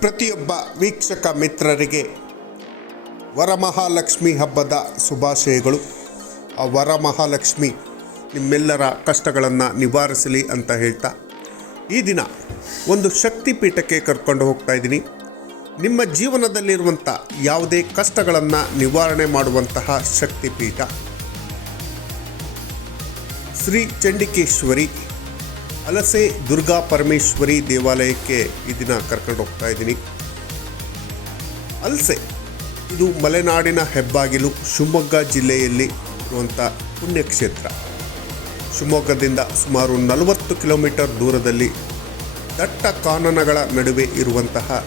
ಪ್ರತಿಯೊಬ್ಬ ವೀಕ್ಷಕ ಮಿತ್ರರಿಗೆ ವರಮಹಾಲಕ್ಷ್ಮಿ ಹಬ್ಬದ ಶುಭಾಶಯಗಳು. ಆ ವರಮಹಾಲಕ್ಷ್ಮಿ ನಿಮ್ಮೆಲ್ಲರ ಕಷ್ಟಗಳನ್ನು ನಿವಾರಿಸಲಿ ಅಂತ ಹೇಳ್ತಾ ಈ ದಿನ ಒಂದು ಶಕ್ತಿ ಪೀಠಕ್ಕೆ ಕರ್ಕೊಂಡು ಹೋಗ್ತಾ ಇದ್ದೀನಿ. ನಿಮ್ಮ ಜೀವನದಲ್ಲಿರುವಂಥ ಯಾವುದೇ ಕಷ್ಟಗಳನ್ನು ನಿವಾರಣೆ ಮಾಡುವಂತಹ ಶಕ್ತಿ ಪೀಠ ಶ್ರೀ ಚಂಡಿಕೇಶ್ವರಿ ಅಲಸೆ ದುರ್ಗಾ ಪರಮೇಶ್ವರಿ ದೇವಾಲಯಕ್ಕೆ ಈ ದಿನ ಕರ್ಕೊಂಡು ಹೋಗ್ತಾ ಇದ್ದೀನಿ. ಅಲಸೆ ಇದು ಮಲೆನಾಡಿನ ಹೆಬ್ಬಾಗಿಲು ಶಿವಮೊಗ್ಗ ಜಿಲ್ಲೆಯಲ್ಲಿ ಇರುವಂಥ ಪುಣ್ಯಕ್ಷೇತ್ರ. ಶಿವಮೊಗ್ಗದಿಂದ ಸುಮಾರು ನಲವತ್ತು ಕಿಲೋಮೀಟರ್ ದೂರದಲ್ಲಿ ದಟ್ಟ ಕಾನನಗಳ ನಡುವೆ ಇರುವಂತಹ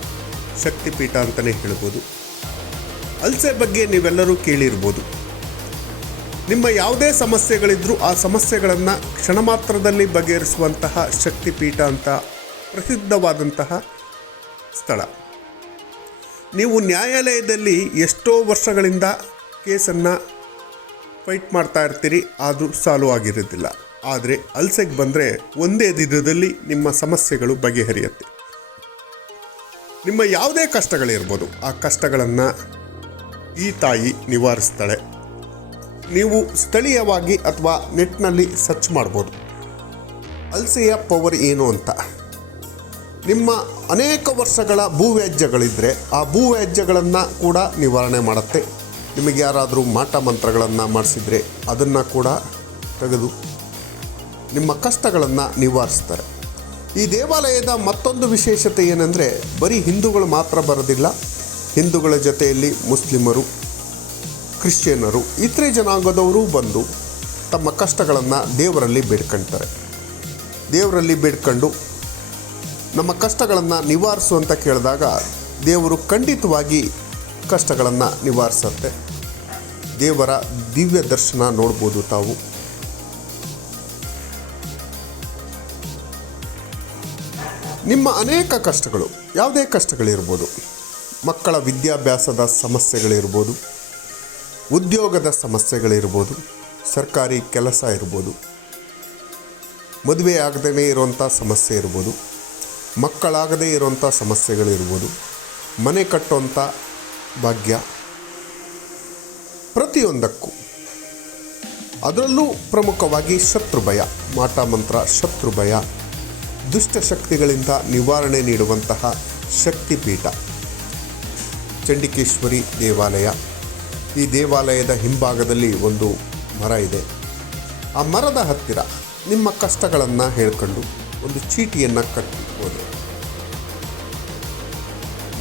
ಶಕ್ತಿಪೀಠ ಅಂತಲೇ ಹೇಳ್ಬೋದು. ಅಲ್ಸೆ ಬಗ್ಗೆ ನೀವೆಲ್ಲರೂ ಕೇಳಿರ್ಬೋದು. ನಿಮ್ಮ ಯಾವುದೇ ಸಮಸ್ಯೆಗಳಿದ್ರೂ ಆ ಸಮಸ್ಯೆಗಳನ್ನು ಕ್ಷಣ ಮಾತ್ರದಲ್ಲಿ ಬಗೆಹರಿಸುವಂತಹ ಶಕ್ತಿಪೀಠ ಅಂತ ಪ್ರಸಿದ್ಧವಾದಂತಹ ಸ್ಥಳ. ನೀವು ನ್ಯಾಯಾಲಯದಲ್ಲಿ ಎಷ್ಟೋ ವರ್ಷಗಳಿಂದ ಕೇಸನ್ನು ಫೈಟ್ ಮಾಡ್ತಾ ಇರ್ತೀರಿ, ಆದರೂ ಸಾಲ್ವ್ ಆಗಿರೋದಿಲ್ಲ. ಆದರೆ ಅಲ್ಸೆಗೆ ಬಂದರೆ ಒಂದೇ ದಿನದಲ್ಲಿ ನಿಮ್ಮ ಸಮಸ್ಯೆಗಳು ಬಗೆಹರಿಯುತ್ತೆ. ನಿಮ್ಮ ಯಾವುದೇ ಕಷ್ಟಗಳಿರ್ಬೋದು, ಆ ಕಷ್ಟಗಳನ್ನು ಈ ತಾಯಿ ನಿವಾರಿಸ್ತಾಳೆ. ನೀವು ಸ್ಥಳೀಯವಾಗಿ ಅಥವಾ ನೆಟ್ನಲ್ಲಿ ಸರ್ಚ್ ಮಾಡ್ಬೋದು. ಅಲ್ಸೆಯ ಪವರ್ ಏನು ಅಂತ. ನಿಮ್ಮ ಅನೇಕ ವರ್ಷಗಳ ಭೂವ್ಯಾಜ್ಯಗಳಿದ್ದರೆ ಆ ಭೂವ್ಯಾಜ್ಯಗಳನ್ನು ಕೂಡ ನಿವಾರಣೆ ಮಾಡುತ್ತೆ. ನಿಮಗೆ ಯಾರಾದರೂ ಮಾಟ ಮಂತ್ರಗಳನ್ನು ಮಾಡಿಸಿದರೆ ಅದನ್ನು ಕೂಡ ತೆಗೆದು ನಿಮ್ಮ ಕಷ್ಟಗಳನ್ನು ನಿವಾರಿಸ್ತಾರೆ. ಈ ದೇವಾಲಯದ ಮತ್ತೊಂದು ವಿಶೇಷತೆ ಏನೆಂದರೆ ಬರೀ ಹಿಂದೂಗಳು ಮಾತ್ರ ಬರೋದಿಲ್ಲ. ಹಿಂದೂಗಳ ಜೊತೆಯಲ್ಲಿ ಮುಸ್ಲಿಮರು ಕ್ರಿಶ್ಚಿಯನ್ನರು ಇತರೆ ಜನಾಂಗದವರು ಬಂದು ತಮ್ಮ ಕಷ್ಟಗಳನ್ನು ದೇವರಲ್ಲಿ ಬೇಡ್ಕೊಳ್ತಾರೆ ದೇವರಲ್ಲಿ ಬೇಡ್ಕೊಂಡು ನಮ್ಮ ಕಷ್ಟಗಳನ್ನು ನಿವಾರಿಸು ಅಂತ ಕೇಳಿದಾಗ ದೇವರು ಖಂಡಿತವಾಗಿ ಕಷ್ಟಗಳನ್ನು ನಿವಾರಿಸುತ್ತೆ. ದೇವರ ದಿವ್ಯ ದರ್ಶನ ನೋಡ್ಬೋದು ತಾವು. ನಿಮ್ಮ ಅನೇಕ ಕಷ್ಟಗಳು, ಯಾವುದೇ ಕಷ್ಟಗಳಿರ್ಬೋದು. ಮಕ್ಕಳ ವಿದ್ಯಾಭ್ಯಾಸದ ಸಮಸ್ಯೆಗಳಿರ್ಬೋದು. ಉದ್ಯೋಗದ ಸಮಸ್ಯೆಗಳಿರ್ಬೋದು, ಸರ್ಕಾರಿ ಕೆಲಸ ಇರ್ಬೋದು, ಮದುವೆ ಆಗದೇ ಇರುವಂಥ ಸಮಸ್ಯೆ ಇರ್ಬೋದು, ಮಕ್ಕಳಾಗದೇ ಇರುವಂಥ ಸಮಸ್ಯೆಗಳಿರ್ಬೋದು, ಮನೆ ಕಟ್ಟುವಂಥ ಭಾಗ್ಯ ಪ್ರತಿಯೊಂದಕ್ಕೂ. ಅದರಲ್ಲೂ ಪ್ರಮುಖವಾಗಿ ಶತ್ರು ಭಯ ಮಾಟ ಮಂತ್ರ ಶತ್ರು ಭಯ ದುಷ್ಟಶಕ್ತಿಗಳಿಂದ ನಿವಾರಣೆ ನೀಡುವಂತಹ ಶಕ್ತಿಪೀಠ, ಚಂಡಿಕೇಶ್ವರಿ ದೇವಾಲಯ. ಈ ದೇವಾಲಯದ ಹಿಂಭಾಗದಲ್ಲಿ ಒಂದು ಮರ ಇದೆ. ಆ ಮರದ ಹತ್ತಿರ ನಿಮ್ಮ ಕಷ್ಟಗಳನ್ನು ಹೇಳ್ಕೊಂಡು ಒಂದು ಚೀಟಿಯನ್ನು ಕಟ್ಟಿಬೋದು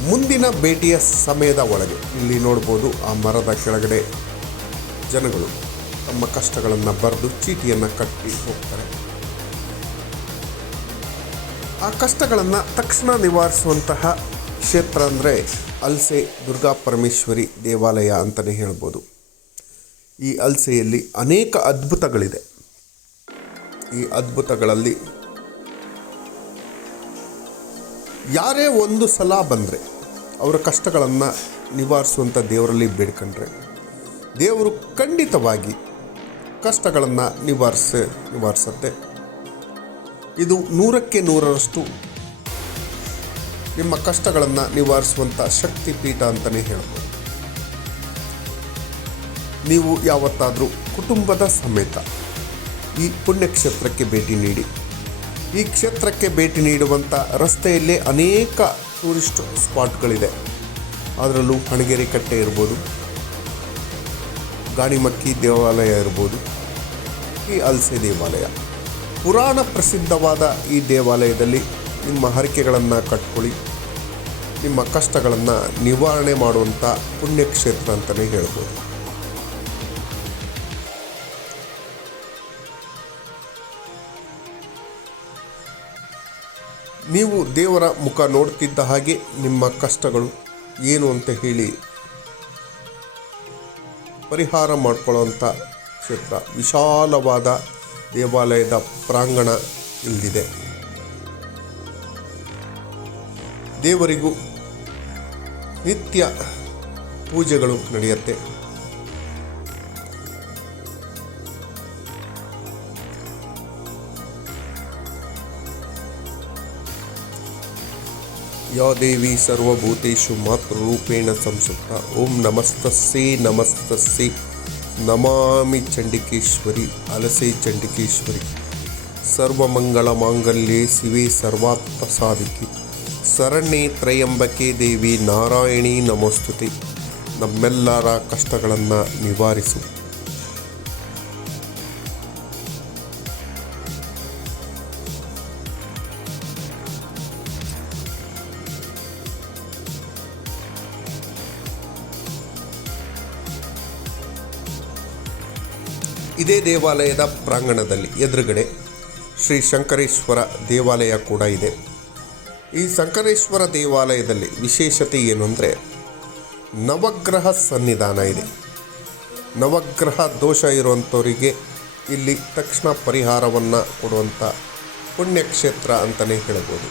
ಮುಂದಿನ ಭೇಟಿಯ ಸಮಯದ ಒಳಗೆ ಇಲ್ಲಿ ನೋಡ್ಬೋದು ಆ ಮರದ ಕೆಳಗಡೆ ಜನಗಳು ತಮ್ಮ ಕಷ್ಟಗಳನ್ನು ಬರೆದು ಚೀಟಿಯನ್ನು ಕಟ್ಟಿ ಹೋಗ್ತಾರೆ. ಆ ಕಷ್ಟಗಳನ್ನು ತಕ್ಷಣ ನಿವಾರಿಸುವಂತಹ ಕ್ಷೇತ್ರ ಅಂದರೆ ಅಲ್ಸೆ ದುರ್ಗಾ ಪರಮೇಶ್ವರಿ ದೇವಾಲಯ ಅಂತಲೇ ಹೇಳ್ಬೋದು. ಈ ಅಲ್ಸೆಯಲ್ಲಿ ಅನೇಕ ಅದ್ಭುತಗಳಿದೆ. ಈ ಅದ್ಭುತಗಳಲ್ಲಿ ಯಾರೇ ಒಂದು ಸಲ ಬಂದರೆ ಅವರ ಕಷ್ಟಗಳನ್ನು ನಿವಾರಿಸುವಂಥ ದೇವರಲ್ಲಿ ಬೇಡ್ಕೊಂಡ್ರೆ ದೇವರು ಖಂಡಿತವಾಗಿ ಕಷ್ಟಗಳನ್ನು ನಿವಾರಿಸ, ನಿವಾರಿಸುತ್ತೆ. ಇದು ನೂರಕ್ಕೆ ನೂರರಷ್ಟು ನಿಮ್ಮ ಕಷ್ಟಗಳನ್ನು ನಿವಾರಿಸುವಂಥ ಶಕ್ತಿ ಪೀಠ ಅಂತಲೇ ಹೇಳ್ಬೋದು. ನೀವು ಯಾವತ್ತಾದರೂ ಕುಟುಂಬದ ಸಮೇತ ಈ ಪುಣ್ಯಕ್ಷೇತ್ರಕ್ಕೆ ಭೇಟಿ ನೀಡಿ. ಈ ಕ್ಷೇತ್ರಕ್ಕೆ ಭೇಟಿ ನೀಡುವಂಥ ರಸ್ತೆಯಲ್ಲೇ ಅನೇಕ ಟೂರಿಸ್ಟ್ ಸ್ಪಾಟ್ಗಳಿದೆ. ಅದರಲ್ಲೂ ಹಣಗೆರೆ ಕಟ್ಟೆ ಇರ್ಬೋದು. ಗಾಣಿಮಕ್ಕಿ ದೇವಾಲಯ ಇರ್ಬೋದು. ಈ ಅಲ್ಸೆ ದೇವಾಲಯ. ಪುರಾಣ ಪ್ರಸಿದ್ಧವಾದ ಈ ದೇವಾಲಯದಲ್ಲಿ ನಿಮ್ಮ ಹರಕೆಗಳನ್ನು ಕಟ್ಕೊಳ್ಳಿ. ನಿಮ್ಮ ಕಷ್ಟಗಳನ್ನು ನಿವಾರಣೆ ಮಾಡುವಂಥ ಪುಣ್ಯಕ್ಷೇತ್ರ ಅಂತಲೇ ಹೇಳ್ಬೋದು. ನೀವು ದೇವರ ಮುಖ ನೋಡ್ತಿದ್ದ ಹಾಗೆ ನಿಮ್ಮ ಕಷ್ಟಗಳು ಏನು ಅಂತ ಹೇಳಿ ಪರಿಹಾರ ಮಾಡಿಕೊಳ್ಳುವಂಥ ಕ್ಷೇತ್ರ. ವಿಶಾಲವಾದ ದೇವಾಲಯದ ಪ್ರಾಂಗಣ ಇಲ್ಲಿದೆ. ದೇವರಿಗೂ ನಿತ್ಯ ಪೂಜೆಗಳು ನಡೆಯುತ್ತೆ. ಯಾ ದೇವಿ ಸರ್ವಭೂತೇಷು ಮಾತೃರೂಪೇಣ ಸಂಸುಪ್ತ. ಓಂ ನಮಸ್ತಸ್ಸೇ ನಮಸ್ತಸ್ಸೇ. ನಮಾಮಿ ಚಂಡಿಕೇಶ್ವರಿ, ಅಲಸೆ ಚಂಡಿಕೇಶ್ವರಿ. ಸರ್ವಮಂಗಳ ಮಾಂಗಲ್ಯೇ, ಶಿವೆ ಸರ್ವಾತ್ಮ ಸಾಧಿಕೆ. ಶರಣ್ಯೆ ತ್ರಯಂಬಕೆ ದೇವಿ ನಾರಾಯಣಿ ನಮೋಸ್ತುತಿ. ನಮ್ಮೆಲ್ಲರ ಕಷ್ಟಗಳನ್ನು ನಿವಾರಿಸು. ಇದೇ ದೇವಾಲಯದ ಪ್ರಾಂಗಣದಲ್ಲಿ ಎದುರುಗಡೆ ಶ್ರೀ ಶಂಕರೇಶ್ವರ ದೇವಾಲಯ ಕೂಡ ಇದೆ. ಈ ಶಂಕರೇಶ್ವರ ದೇವಾಲಯದಲ್ಲಿ ವಿಶೇಷತೆ ಏನು ಅಂದರೆ ನವಗ್ರಹ ಸನ್ನಿಧಾನ ಇದೆ. ನವಗ್ರಹ ದೋಷ ಇರುವಂಥವರಿಗೆ ಇಲ್ಲಿ ತಕ್ಷಣ ಪರಿಹಾರವನ್ನು ಕೊಡುವಂಥ ಪುಣ್ಯಕ್ಷೇತ್ರ ಅಂತಲೇ ಹೇಳ್ಬೋದು.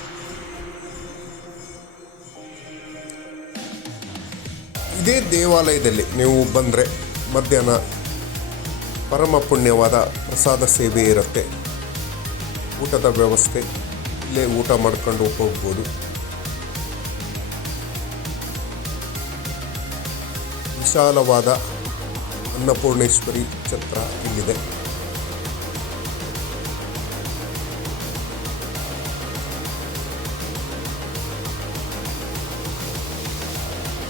ಇದೇ ದೇವಾಲಯದಲ್ಲಿ ನೀವು ಬಂದರೆ ಮಧ್ಯಾಹ್ನ ಪರಮ ಪುಣ್ಯವಾದ ಪ್ರಸಾದ ಸೇವೆ ಇರುತ್ತೆ. ಊಟದ ವ್ಯವಸ್ಥೆ ಇಲ್ಲೇ ಊಟ ಮಾಡ್ಕೊಂಡು ಹೋಗ್ಬೋದು. ವಿಶಾಲವಾದ ಅನ್ನಪೂರ್ಣೇಶ್ವರಿ ಛತ್ರ ಇಲ್ಲಿದೆ.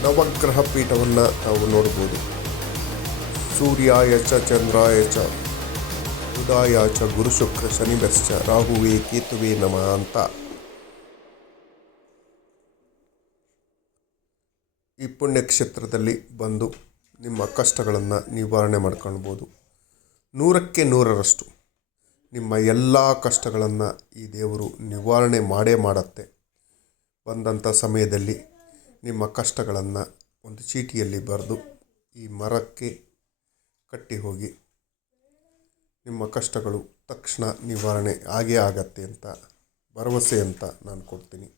ನವಗ್ರಹ ಪೀಠವನ್ನು ನಾವು ನೋಡ್ಬೋದು. ಸೂರ್ಯ ಚ ಚಂದ್ರ ಚ. ಉದಾಯ ಚ ಗುರು ಶುಕ್ರ ಶನಿ ಬೆಶ್ಚ ರಾಹುವೇ ಕೇತುವೆ ನಮಃ ಅಂತ. ಈ ಪುಣ್ಯಕ್ಷೇತ್ರದಲ್ಲಿ ಬಂದು ನಿಮ್ಮ ಕಷ್ಟಗಳನ್ನು ನಿವಾರಣೆ ಮಾಡ್ಕೊಳ್ಬೋದು. ನೂರಕ್ಕೆ ನೂರರಷ್ಟು ನಿಮ್ಮ ಎಲ್ಲ ಕಷ್ಟಗಳನ್ನು ಈ ದೇವರು ನಿವಾರಣೆ ಮಾಡೇ ಮಾಡತ್ತೆ. ಬಂದಂಥ ಸಮಯದಲ್ಲಿ ನಿಮ್ಮ ಕಷ್ಟಗಳನ್ನು ಒಂದು ಚೀಟಿಯಲ್ಲಿ ಬರೆದು ಈ ಮರಕ್ಕೆ ಕಟ್ಟಿ ಹೋಗಿ ನಿಮ್ಮ ಕಷ್ಟಗಳು ತಕ್ಷಣ ನಿವಾರಣೆ ಆಗೇ ಆಗತ್ತೆ ಅಂತ ಭರವಸೆ ಅಂತ ನಾನು ಕೊಡ್ತೀನಿ.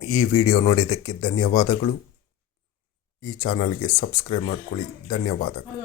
ಈ ವಿಡಿಯೋ ನೋಡಿದ್ದಕ್ಕೆ ಧನ್ಯವಾದಗಳು. ಈ ಚಾನಲ್ಗೆ ಸಬ್ಸ್ಕ್ರೈಬ್ ಮಾಡ್ಕೊಳ್ಳಿ. ಧನ್ಯವಾದಗಳು.